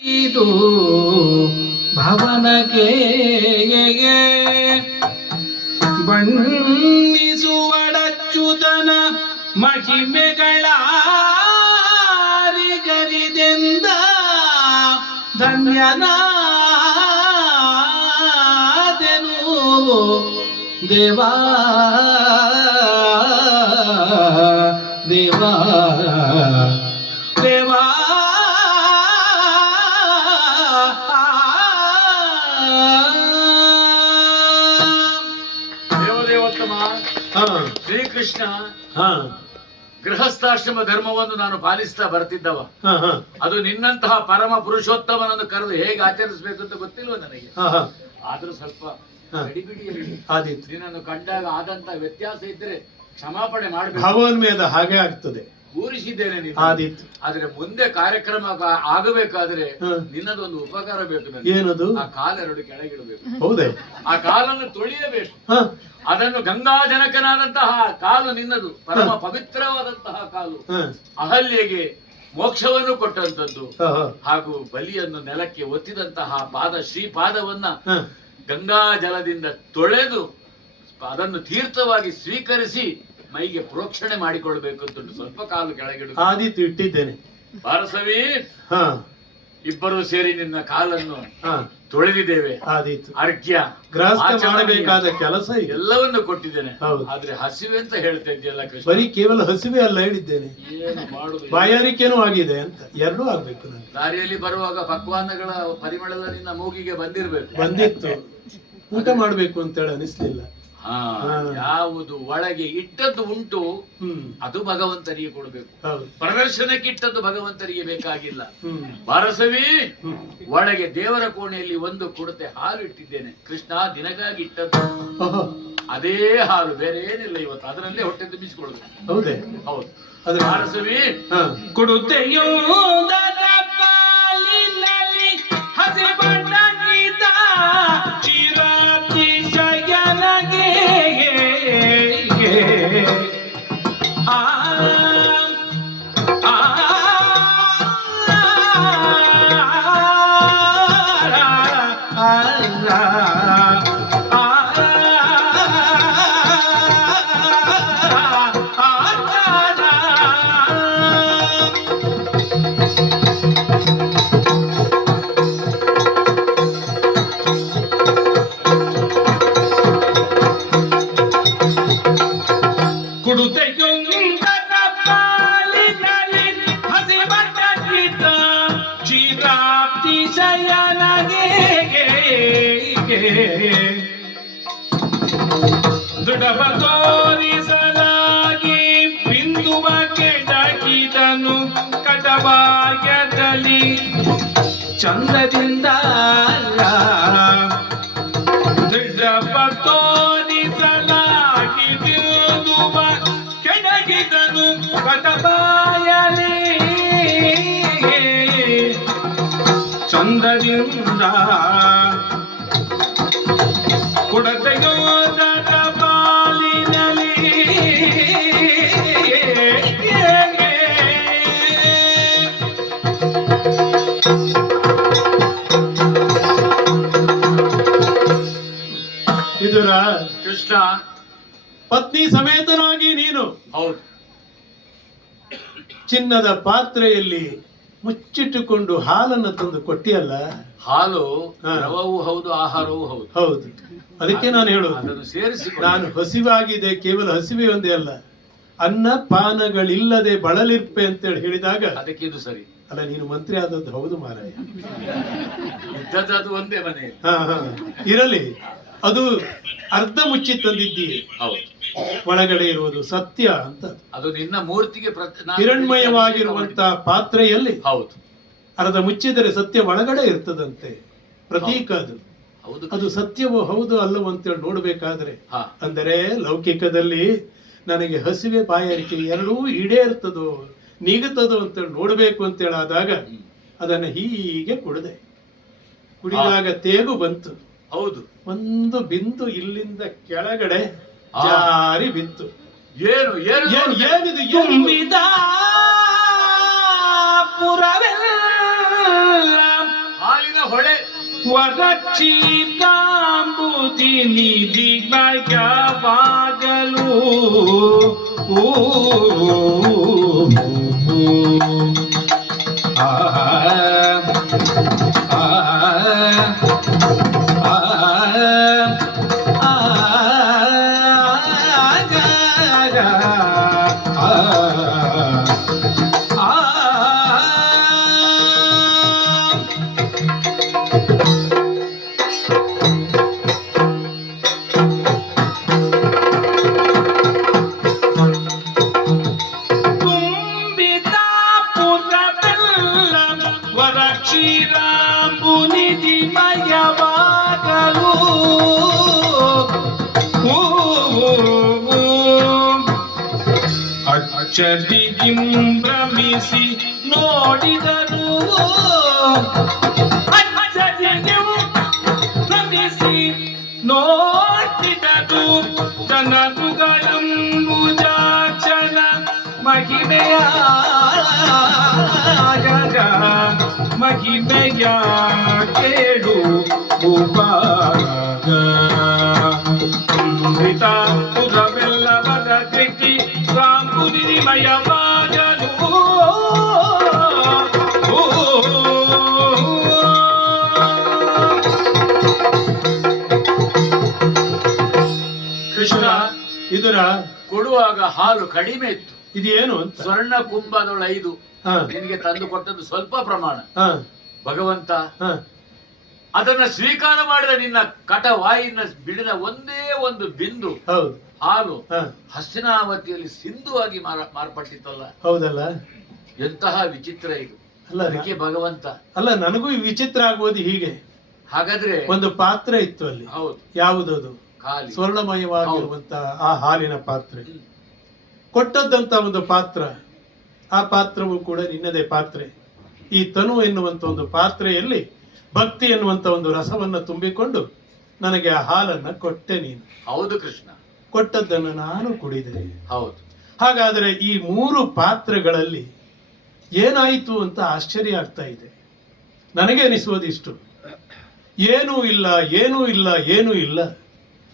ಇದು ಭವನಕ್ಕೆ ಬಣ್ಣಿಸುವಡಚ್ಚುತನ ಮಹಿಮೆಗಳ ಧನ್ಯನಾದೆನು ಧನ್ಯನ ದೇವಾ. ದೇವಾ. ಶ್ರೀಕೃಷ್ಣ ಹಾ. ಗೃಹಸ್ಥಾಶ್ರಮ ಧರ್ಮವನ್ನು ನಾನು ಪಾಲಿಸ್ತಾ ಬರ್ತಿದ್ದವ. ಅದು ನಿನ್ನಂತಹ ಪರಮ ಪುರುಷೋತ್ತಮನನ್ನು ಕರೆದು ಹೇಗೆ ಆಚರಿಸಬೇಕು ಅಂತ ಗೊತ್ತಿಲ್ವ ನನಗೆ? ಆದ್ರೂ ಸ್ವಲ್ಪ ನಿನ್ನನ್ನು ಕಂಡಾಗ ಆದಂತ ವ್ಯತ್ಯಾಸ ಇದ್ರೆ ಕ್ಷಮಾಪಣೆ ಮಾಡಬೇಕು. ಭಾವೋನ್ಮೇದ ಹಾಗೆ ಆಗ್ತದೆ. ಕೂರಿಸಿದ್ದೇನೆ ನೀನು. ಆದೀತು. ಆದ್ರೆ ಮುಂದೆ ಕಾರ್ಯಕ್ರಮ ಆಗಬೇಕಾದ್ರೆ ಹಾ. ನಿನ್ನದೊಂದು ಉಪಕಾರ ಬೇಕು ನನಗೆ. ಏನದು? ಆ ಕಾಲೆರಡು ಕೆಳಗಿಡಬೇಕು. ಹೌದೇ? ಆ ಕಾಲನ್ನು ತೊಳೆಯಬೇಕು. ಹಾ. ಅದನ್ನು ಗಂಗಾಜನಕನಾದಂತಹ ಕಾಲು ನಿನ್ನದು ಪರಮ ಪವಿತ್ರವಾದಂತಹ ಕಾಲು. ಅಹಲ್ಯಗೆ ಅಹಲ್ಯೆಗೆ ಮೋಕ್ಷವನ್ನು ಕೊಟ್ಟಂತದ್ದು ಹಾ ಹಾ. ಹಾಗೂ ಬಲಿಯನ್ನು ನೆಲಕ್ಕೆ ಒತ್ತಿದಂತಹ ಪಾದ ಶ್ರೀಪಾದವನ್ನ ಪಾದವನ್ನ ಗಂಗಾ ಜಲದಿಂದ ತೊಳೆದು ಅದನ್ನು ತೀರ್ಥವಾಗಿ ಸ್ವೀಕರಿಸಿ ಮೈಗೆ ಪ್ರೋಕ್ಷಣೆ ಮಾಡಿಕೊಳ್ಬೇಕು ಅಂತ ಸ್ವಲ್ಪ ಕಾಲು ಕೆಳಗಿಡು ಆದಿತ್ತು ಇಟ್ಟಿದ್ದೇನೆ. ಬಾರಸವಿ ಹಾ. ಇಬ್ಬರು ಸೇರಿ ನಿನ್ನ ಕಾಲನ್ನು ಹಾ. ತೊಳೆದಿದ್ದೇವೆ. ಆದಿತ್ತು ಅರ್ಘ್ಯ ಮಾಡಬೇಕಾದ ಕೆಲಸ ಎಲ್ಲವನ್ನು ಕೊಟ್ಟಿದ್ದೇನೆ. ಹೌದು. ಆದ್ರೆ ಹಸಿವೆ ಅಂತ ಹೇಳ್ತಾ ಇದೆಯಲ್ಲ ಕೃಷ್ಣ? ಬರೀ ಕೇವಲ ಹಸಿವೆ ಅಲ್ಲ ಹೇಳಿದ್ದೇನೆ. ಬಾಯಾರಿಕೆನೂ ಆಗಿದೆ ಅಂತ. ಎರಡೂ ಆಗ್ಬೇಕು ನನಗೆ ದಾರಿಯಲ್ಲಿ ಬರುವಾಗ ಪಕ್ವಾನಗಳ ಪರಿಮಳ ನಿನ್ನ ಮೂಗಿಗೆ ಬಂದಿರ್ಬೇಕು. ಬಂದಿತ್ತು. ಊಟ ಮಾಡ್ಬೇಕು ಅಂತೇಳಿ ಅನಿಸ್ಲಿಲ್ಲ. ಯಾವುದು ಒಳಗೆ ಇಟ್ಟದ್ದು ಉಂಟು ಅದು ಭಗವಂತನಿಗೆ ಕೊಡಬೇಕು. ಪ್ರದರ್ಶನಕ್ಕೆ ಇಟ್ಟದ್ದು ಭಗವಂತನಿಗೆ ಬೇಕಾಗಿಲ್ಲ. ಬಾರಸವಿ ಒಳಗೆ ದೇವರ ಕೋಣೆಯಲ್ಲಿ ಒಂದು ಕೊಡುತ್ತೆ ಹಾಲು ಇಟ್ಟಿದ್ದೇನೆ. ಕೃಷ್ಣ ದಿನಗಾಗಿ ಇಟ್ಟದ್ದು. ಅದೇ ಹಾಲು ಬೇರೆ ಏನಿಲ್ಲ ಇವತ್ತು. ಅದರಲ್ಲೇ ಹೊಟ್ಟೆ ತುಂಬಿಸಿಕೊಳ್ಳುದು ಹೌದೇ? ಹೌದು. ಅದು ಬಾರಸವಿ ಹಾ. ಚಂದದಿಂದ ಕೃಷ್ಣ. ಪತ್ನಿ ಸಮೇತನಾಗಿ ನೀನು ಹೌದು. ಚಿನ್ನದ ಪಾತ್ರೆಯಲ್ಲಿ ಮುಚ್ಚಿಟ್ಟುಕೊಂಡು ಹಾಲನ್ನು ತಂದು ಕೊಟ್ಟಿಯಲ್ಲ? ಹಾಲು ರವವೂ ಹೌದು ಆಹಾರವೂ ಹೌದು. ಹೌದು. ಅದಕ್ಕೆ ನಾನು ಹೇಳೋದು. ಅದನ್ನು ಸೇರಿಸಿ ನಾನು ಹಸಿವಾಗಿದೆ ಕೇವಲ ಹಸಿವೆ ಒಂದೇ ಅಲ್ಲ. ಅನ್ನ ಪಾನಗಳಿಲ್ಲದೆ ಬಳಲಿರ್ಪೆ ಅಂತೇಳಿ ಹೇಳಿದಾಗ ಅದಕ್ಕೆ ಇದು ಸರಿ. ಅಲ್ಲ ನೀನು ಮಂತ್ರಿ ಆದದ್ದು ಹೌದು ಮಾರಾಯ. ಇದ್ದದ್ದು ಒಂದೇ ಮನೆ ಹಾ ಹಾ. ಇರಲಿ. ಅದು ಅರ್ಧ ಮುಚ್ಚಿ ತಂದಿದ್ದೀರಿ ಹೌದು ಒಳಗಡೆ ಇರುವುದು ಸತ್ಯ ಅಂತ. ಅದು ನಿನ್ನ ಮೂರ್ತಿಗೆ ಹಿರಣ್ಮಯವಾಗಿರುವಂತಹ ಪಾತ್ರೆಯಲ್ಲಿ ಹೌದು. ಅರ್ಧ ಮುಚ್ಚಿದರೆ ಸತ್ಯ ಒಳಗಡೆ ಇರ್ತದಂತೆ. ಪ್ರತೀಕ ಅದು. ಹೌದು. ಅದು ಸತ್ಯವೋ ಹೌದು ಅಲ್ಲವೋ ಅಂತೇಳಿ ನೋಡಬೇಕಾದ್ರೆ ಅಂದರೆ ಲೌಕಿಕದಲ್ಲಿ ನನಗೆ ಹಸಿವೆ ಬಾಯಾರಿಕೆ ಎರಡೂ ಈಡೇರ್ತದೋ ನೀಗುತ್ತದೋ ಅಂತೇಳಿ ನೋಡಬೇಕು ಅಂತೇಳಿ ಆದಾಗ ಹ್ಮ್. ಅದನ್ನು ಹೀಗೆ ಕುಡಿದೆ. ಕುಡಿದಾಗ ತೇಗು ಬಂತು. ಹೌದು. ಒಂದು ಬಿಂದು ಇಲ್ಲಿಂದ ಕೆಳಗಡೆ. ಜಾರಿ ಬಿತ್ತು. ಏನು ಏನು ಏನ್ ತುಂಬಿದ ಏನಿದು ಹಾಲಿನ ತುಂಬಿದ ಪುರವೆಲ್ಲ ವರಚಿತಾಂಬುದಿ ನಿಧಿ ಬಯವಾಗಲು. ಓ ಆ ಆ. పరక్షిరాంబునిది మయవాగలు అచ్చదిగింబ్రమిసి నోడిదరు అచ్చదిగిం భ్రమిసి నోడిదరు తనదుగలంబుజాచన మహిమయా. ಮಹಿಮೆಯ ಕೇಳು ಉಪಾಗ ಅಮೃತ ಪುರವೆಲ್ಲವರ ಕೃತಿ ಓ, ಕೃಷ್ಣ ಇದರ ಕೊಡುವಾಗ ಹಾಲು ಕಡಿಮೆ ಇತ್ತು. ಇದೇನು ಸ್ವರ್ಣ ಕುಂಭದೊಳ ಐದು ನಿನಗೆ ತಂದು ಕೊಟ್ಟದ್ದು ಸ್ವಲ್ಪ ಪ್ರಮಾಣ. ಹಾ. ಭಗವಂತ ಹಾ. ಅದನ್ನ ಸ್ವೀಕಾರ ಮಾಡಿದ ನಿನ್ನ ಕಟ ವಾಯಿನ ಬಿಡಿದ ಒಂದೇ ಒಂದು ಬಿಂದು ಹೌದು. ಹಾಲು ಹಾ. ಹಸ್ತಿನಾವತಿಯಲ್ಲಿ ಸಿಂಧುವಾಗಿ ಮಾರ ಮಾರ್ಪಟ್ಟಿತ್ತಲ್ಲ? ಹೌದಲ್ಲ? ಎಂತಹ ವಿಚಿತ್ರ ಇದು. ಅಲ್ಲ ಅದಕ್ಕೆ ಭಗವಂತ. ಅಲ್ಲ ನನಗೂ ಈ ವಿಚಿತ್ರ ಆಗುವುದು ಹೀಗೆ. ಹಾಗಾದ್ರೆ ಒಂದು ಪಾತ್ರ ಇತ್ತು ಅಲ್ಲಿ. ಹೌದು. ಯಾವುದದು? ಖಾಲಿ ಸ್ವರ್ಣಮಯವಾಗಿರುವಂತಹ ಆ ಹಾಲಿನ ಪಾತ್ರೆ. ಕೊಟ್ಟದ್ದಂತ ಒಂದು ಪಾತ್ರ. ಆ ಪಾತ್ರವು ಕೂಡ ನಿನ್ನದೇ ಪಾತ್ರೆ. ಈ ತನು ಎನ್ನುವಂಥ ಒಂದು ಪಾತ್ರೆಯಲ್ಲಿ ಭಕ್ತಿ ಎನ್ನುವಂಥ ಒಂದು ರಸವನ್ನು ತುಂಬಿಕೊಂಡು ನನಗೆ ಆ ಹಾಲನ್ನ ಕೊಟ್ಟೆ ನೀನು. ಹೌದು ಕೃಷ್ಣ. ಕೊಟ್ಟದ್ದನ್ನು ನಾನು ಕುಡಿದೆ. ಹೌದು. ಹಾಗಾದರೆ ಈ ಮೂರು ಪಾತ್ರಗಳಲ್ಲಿ ಏನಾಯಿತು ಅಂತ ಆಶ್ಚರ್ಯ ಆಗ್ತಾ ಇದೆ. ನನಗೆ ಅನಿಸುವುದಿಷ್ಟು. ಏನೂ ಇಲ್ಲ ಏನೂ ಇಲ್ಲ ಏನೂ ಇಲ್ಲ.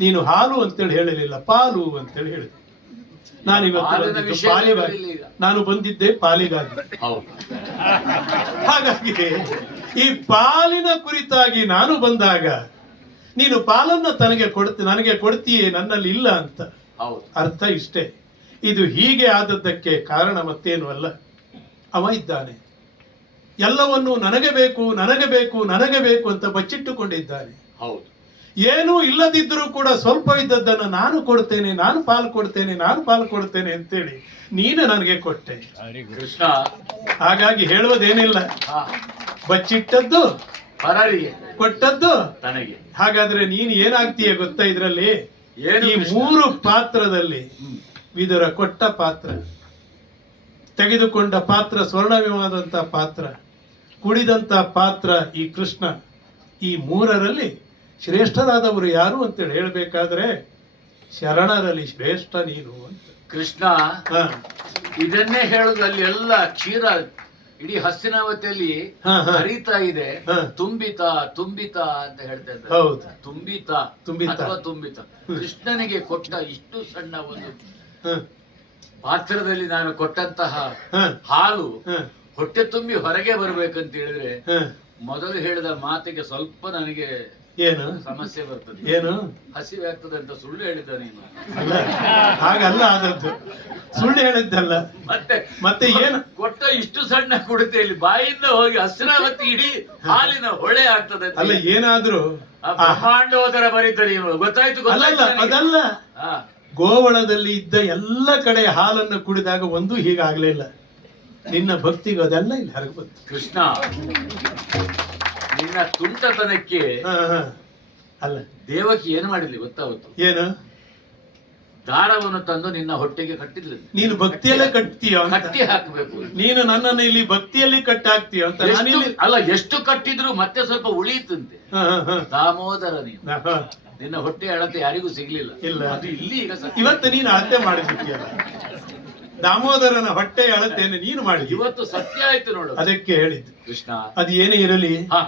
ನೀನು ಹಾಲು ಅಂತೇಳಿ ಹೇಳಲಿಲ್ಲ ಪಾಲು ಅಂತೇಳಿ ಹೇಳಿದೆ. ನಾನು ಇವತ್ತು ಹಾಲಿನ ಬಂದಿದ್ದು ಪಾಲಿಗಾಗಿ ನಾನು ಬಂದಿದ್ದೆ ಪಾಲಿಗಾಗಿ. ಹಾಗಾಗಿ ಈ ಪಾಲಿನ ಕುರಿತಾಗಿ ನಾನು ಬಂದಾಗ ನೀನು ಪಾಲನ್ನ ತನಗೆ ಕೊಡ್ತಿ ನನಗೆ ಕೊಡ್ತೀಯೇ ನನ್ನಲ್ಲಿ ಇಲ್ಲ ಅಂತ. ಅರ್ಥ ಇಷ್ಟೇ. ಇದು ಹೀಗೆ ಆದದ್ದಕ್ಕೆ ಕಾರಣ ಮತ್ತೇನು ಅಲ್ಲ. ಅವ ಇದ್ದಾನೆ. ಎಲ್ಲವನ್ನೂ ನನಗೆ ಬೇಕು ನನಗೆ ಬೇಕು ನನಗೆ ಬೇಕು ಅಂತ ಬಚ್ಚಿಟ್ಟುಕೊಂಡಿದ್ದಾನೆ. ಹೌದು. ಏನೂ ಇಲ್ಲದಿದ್ದರೂ ಕೂಡ ಸ್ವಲ್ಪ ಇದ್ದದ್ದನ್ನು ನಾನು ಕೊಡ್ತೇನೆ ನಾನು ಪಾಲು ಕೊಡ್ತೇನೆ ನಾನು ಪಾಲು ಕೊಡ್ತೇನೆ ಅಂತೇಳಿ ನೀನು ನನಗೆ ಕೊಟ್ಟೆ. ಕೃಷ್ಣ. ಹಾಗಾಗಿ ಹೇಳುವುದೇನಿಲ್ಲ. ಬಚ್ಚಿಟ್ಟದ್ದು ಕೊಟ್ಟದ್ದು. ನನಗೆ ಹಾಗಾದ್ರೆ ನೀನು ಏನಾಗ್ತೀಯ ಗೊತ್ತಾ ಇದರಲ್ಲಿ? ಏನು ಈ ಮೂರು ಪಾತ್ರದಲ್ಲಿ. ವಿದುರ ಕೊಟ್ಟ ಪಾತ್ರ ತೆಗೆದುಕೊಂಡ ಪಾತ್ರ ಸ್ವರ್ಣವಿಮಾದಂತ ಪಾತ್ರ ಕುಡಿದಂಥ ಪಾತ್ರ ಈ ಕೃಷ್ಣ ಈ ಮೂರರಲ್ಲಿ ಶ್ರೇಷ್ಠರಾದವರು ಯಾರು ಅಂತೇಳಿ ಹೇಳಬೇಕಾದ್ರೆ ಶರಣರಲ್ಲಿ ಶ್ರೇಷ್ಠ ನೀನು ಅಂತ. ಕೃಷ್ಣ ಇದನ್ನೇ ಹೇಳುದು ಅಲ್ಲಿ ಎಲ್ಲ ಕ್ಷೀರ ಇಡೀ ಹಸ್ತಿನಾವತಿಯಲ್ಲಿ. ಹರಿತಾ ಇದೆ. ತುಂಬಿತ ತುಂಬಿತ ಅಂತ ಹೇಳ್ತಾ ಇದ್ದಾರೆ. ಹೌದು. ತುಂಬಿತ. ತುಂಬಿತ. ಅಥವಾ ತುಂಬಿತ. ಕೃಷ್ಣನಿಗೆ ಕೊಟ್ಟ ಇಷ್ಟು ಸಣ್ಣ ಒಂದು ಪಾತ್ರದಲ್ಲಿ ನಾನು ಕೊಟ್ಟಂತಹ ಹಾಲು ಹೊಟ್ಟೆ ತುಂಬಿ ಹೊರಗೆ ಬರ್ಬೇಕಂತ ಹೇಳಿದ್ರೆ. ಮೊದಲು ಹೇಳಿದ ಮಾತಿಗೆ ಸ್ವಲ್ಪ ನನಗೆ ಏನು? ಸಮಸ್ಯೆ ಬರ್ತದೆ. ಏನು? ಹಸಿವೆ ಆಗ್ತದೆ ಅಂತ ಸುಳ್ಳು ಹೇಳಿದ್ದ ನೀನು. ಅಲ್ಲ ಹಾಗಲ್ಲ ಆದದ್ದು. ಸುಳ್ಳು ಹೇಳಿದ್ದಲ್ಲ. ಮತ್ತೆ ಮತ್ತೆ ಏನು? ಕೊಟ್ಟ ಇಷ್ಟು ಸಣ್ಣ ಕುಡಿತೆಯಲ್ಲಿ ಬಾಯಿಂದ ಹೋಗಿ ಹಸಿರಾವತಿ ಇಡೀ ಹಾಲಿನ ಹೊಳೆ ಆಗ್ತದೆ. ಅಲ್ಲ ಏನಾದ್ರೂ? ಬ್ರಹ್ಮಾಂಡೋದರ ಬರೀತಾರೆ ನೀನು. ಗೊತ್ತಾಯ್ತು ಅಲ್ಲಲ್ಲ ಅದಲ್ಲ. ಗೋವಳದಲ್ಲಿ ಇದ್ದ ಎಲ್ಲ ಕಡೆ ಹಾಲನ್ನು ಕುಡಿದಾಗ ಒಂದು ಹೀಗಾಗ್ಲಿಲ್ಲ ನಿನ್ನ ಭಕ್ತಿಗೆ ಅದೆಲ್ಲ ಇಲ್ಲಿ ಹರಗ ಕೃಷ್ಣ. ನಿನ್ನ ತುಂಟತನಕ್ಕೆ. ಅಲ್ಲ. ದೇವಕಿ ಏನು ಮಾಡಿದ್ಲಿ ಗೊತ್ತಾಗುತ್ತೆ ಏನು? ದಾರವನ್ನು ತಂದು ನಿನ್ನ ಹೊಟ್ಟೆಗೆ ಕಟ್ಟಿದ್ಲು. ನೀನು ಭಕ್ತಿಯಲ್ಲೇ ಕಟ್ತೀಯ ಕಟ್ಟಿ ಹಾಕಬೇಕು. ನೀನು ನನ್ನನ್ನು ಇಲ್ಲಿ ಭಕ್ತಿಯಲ್ಲಿ ಕಟ್ಟಿ ಹಾಕ್ತೀಯ ಅಂತ ಅಲ್ಲ ಎಷ್ಟು ಕಟ್ಟಿದ್ರು ಮತ್ತೆ ಸ್ವಲ್ಪ ಉಳಿಯುತ್ತಂತೆ. ದಾಮೋದರ ನೀನು. ನಿನ್ನ ಹೊಟ್ಟೆ ಅಳತೆ ಯಾರಿಗೂ ಸಿಗ್ಲಿಲ್ಲ. ಇಲ್ಲ. ಅದು ಇಲ್ಲಿ ಈಗ ಇವತ್ತು ನೀನು ಅಳತೆ ಮಾಡಿಬಿಟ್ಟಿಯಲ್ಲ ದಾಮೋದರನ ಹೊಟ್ಟೆ ಅಳತೆಯನ್ನು ನೀನು ಮಾಡಿ ಇವತ್ತು ಸತ್ಯ ಆಯ್ತು ನೋಡು. ಅದಕ್ಕೆ ಹೇಳಿದ್ದು. ಕೃಷ್ಣ. ಅದು ಏನೇ ಇರಲಿ. ಹಾ.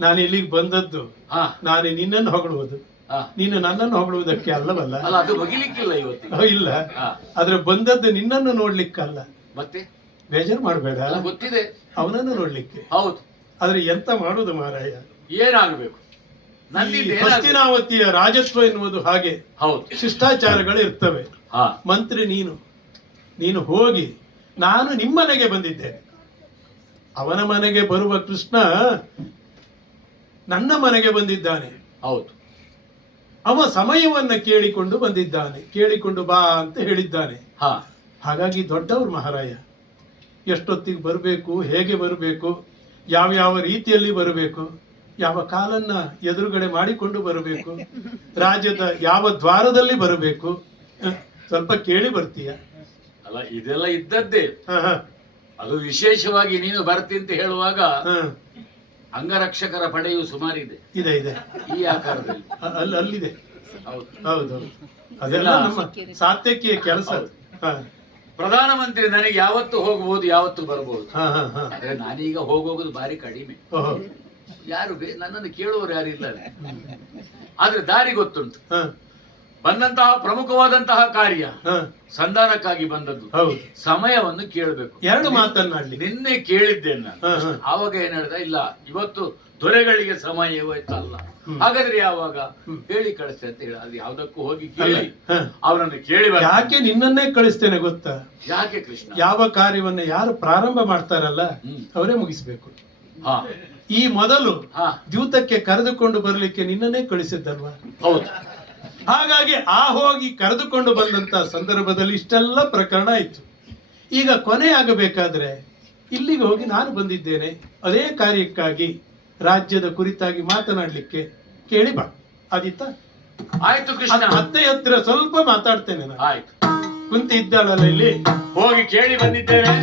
ನಾನು ಇಲ್ಲಿಗೆ ಬಂದದ್ದು ಹಾ. ನಾನು ನಿನ್ನನ್ನು ಹೊಗಳುವುದು. ಹಾ. ನೀನು ನನ್ನನ್ನು ಹೊಗಳುವುದಕ್ಕೆ ಅಲ್ಲವಲ್ಲ? ಅಲ್ಲ ಅದು ಬಗಿಲಿಕ್ಕಿಲ್ಲ ಇವತ್ತಿಗೆ. ಇಲ್ಲ. ಹಾ. ಆದ್ರೆ ಬಂದದ್ದು ನಿನ್ನನ್ನು ನೋಡ್ಲಿಕ್ಕಲ್ಲ. ಮತ್ತೆ? ಬೇಜಾರು ಮಾಡಬೇಡ. ಅಲ್ಲ ಗೊತ್ತಿದೆ. ಅವನನ್ನು ನೋಡ್ಲಿಕ್ಕೆ. ಹೌದು. ಆದ್ರೆ ಎಂತ ಮಾಡುದು ಮಹಾರಾಯ ಏನಾಗಬೇಕು? ಈ ನನ್ನಿಂದ ಏನಾಗ್ಬೇಕು? ಹಸ್ತಿನಾವತಿಯ ರಾಜತ್ವ ಎನ್ನುವುದು ಹಾಗೆ. ಹೌದು. ಶಿಷ್ಟಾಚಾರಗಳು ಇರ್ತವೆ. ಹಾ. ಮಂತ್ರಿ ನೀನು. ನೀನು ಹೋಗಿ ನಾನು ನಿಮ್ಮನೆಗೆ ಬಂದಿದ್ದೇನೆ. ಅವನ ಮನೆಗೆ ಬರುವ ಕೃಷ್ಣ ನನ್ನ ಮನೆಗೆ ಬಂದಿದ್ದಾನೆ. ಹೌದು. ಅವ ಸಮಯವನ್ನ ಕೇಳಿಕೊಂಡು ಬಂದಿದ್ದಾನೆ. ಕೇಳಿಕೊಂಡು ಬಾ ಅಂತ ಹೇಳಿದ್ದಾನೆ. ಹಾ. ಹಾಗಾಗಿ ದೊಡ್ಡವರು ಮಹಾರಾಯ ಎಷ್ಟೊತ್ತಿಗೆ ಬರಬೇಕು ಹೇಗೆ ಬರಬೇಕು ಯಾವ ಯಾವ ರೀತಿಯಲ್ಲಿ ಬರಬೇಕು ಯಾವ ಕಾಲನ್ನ ಎದುರುಗಡೆ ಮಾಡಿಕೊಂಡು ಬರಬೇಕು ರಾಜ್ಯದ ಯಾವ ದ್ವಾರದಲ್ಲಿ ಬರಬೇಕು ಸ್ವಲ್ಪ ಕೇಳಿ ಬರ್ತೀಯ? ಅಲ್ಲ ಇದೆಲ್ಲ ಇದ್ದದ್ದೇ. ಅದು ವಿಶೇಷವಾಗಿ ನೀನು ಬರ್ತಿ ಅಂತ ಹೇಳುವಾಗ ಹ. ಅಂಗರಕ್ಷಕರ ಪಡೆಯು ಸುಮಾರಿದೆ. ಇದೆ ಇದೆ. ಈ ಆಕಾರದಲ್ಲಿ. ಅಲ್ಲಿ ಅಲ್ಲಿದೆ. ಹೌದು. ಅದೆಲ್ಲ ನಮ್ಮ ಸಾತ್ಯಕಿಯ ಕೆಲಸ. ಹ, ಪ್ರಧಾನಮಂತ್ರಿ ನನಗೆ ಯಾವತ್ತು ಹೋಗಬಹುದು ಯಾವತ್ತು ಬರಬಹುದು. ಹ, ಹ, ಹ. ಆದ್ರೆ ನಾನೀಗ ಹೋಗೋದು ಭಾರಿ ಕಡಿಮೆ. ಓಹೋ. ಯಾರು ಬೇ ನನ್ನನ್ನು ಕೇಳುವವರು ಯಾರು ಇಲ್ಲ. ಆದ್ರೆ ದಾರಿ ಗೊತ್ತುಂಟು. ಹ, ಬಂದಂತಹ ಪ್ರಮುಖವಾದಂತಹ ಕಾರ್ಯ ಸಂಧಾನಕ್ಕಾಗಿ ಬಂದದ್ದು. ಹೌದು. ಸಮಯವನ್ನು ಕೇಳಬೇಕು. ಎರಡು ಮಾತನ್ನಾಡ್ಲಿ. ನಿನ್ನೆ ಕೇಳಿದ್ದೆ ನಾನು. ಆವಾಗ ಏನ್ ಹೇಳ್ದ ಇಲ್ಲ ಇವತ್ತು ದೊರೆಗಳಿಗೆ ಸಮಯ ಇವತ್ತಲ್ಲ ಹಾಗಾದ್ರೆ ಯಾವಾಗ? ಹೇಳಿ ಕಳಿಸ್ತೆ ಅಂತ ಹೇಳಿ ಅದು ಯಾವ್ದಕ್ಕೂ ಹೋಗಿ ಕೇಳಿ. ಹ. ಅವನನ್ನು ಕೇಳಿ ಯಾಕೆ ನಿನ್ನನ್ನೇ ಕಳಿಸ್ತೇನೆ ಗೊತ್ತಾ? ಯಾಕೆ ಕೃಷ್ಣ? ಯಾವ ಕಾರ್ಯವನ್ನ ಯಾರು ಪ್ರಾರಂಭ ಮಾಡ್ತಾರಲ್ಲ. ಅವರೇ ಮುಗಿಸ್ಬೇಕು. ಹಾ. ಈ ಮೊದಲು ದ್ಯೂತಕ್ಕೆ ಕರೆದುಕೊಂಡು ಬರಲಿಕ್ಕೆ ನಿನ್ನನ್ನೇ ಕಳಿಸಿದ್ದಲ್ವಾ? ಹೌದು. ಹಾಗಾಗಿ ಆ ಹೋಗಿ ಕರೆದುಕೊಂಡು ಬಂದಂತ ಸಂದರ್ಭದಲ್ಲಿ ಇಷ್ಟೆಲ್ಲ ಪ್ರಕರಣ ಇತ್ತು. ಈಗ ಕೊನೆ ಆಗಬೇಕಾದ್ರೆ ಇಲ್ಲಿಗೆ ಹೋಗಿ ನಾನು ಬಂದಿದ್ದೇನೆ. ಅದೇ ಕಾರ್ಯಕ್ಕಾಗಿ ರಾಜ್ಯದ ಕುರಿತಾಗಿ ಮಾತನಾಡಲಿಕ್ಕೆ ಕೇಳಿ ಬಾ. ಆದಿತ್ತ ಆಯ್ತು ಕೃಷ್ಣ. ಅತ್ತೆ ಹತ್ರ ಸ್ವಲ್ಪ ಮಾತಾಡ್ತೇನೆ ನಾನು. ಆಯ್ತು. ಕುಂತಿ ಇದ್ದಾಳಲ್ಲ ಇಲ್ಲಿ? ಹೋಗಿ ಕೇಳಿ ಬಂದಿದ್ದೇನೆ.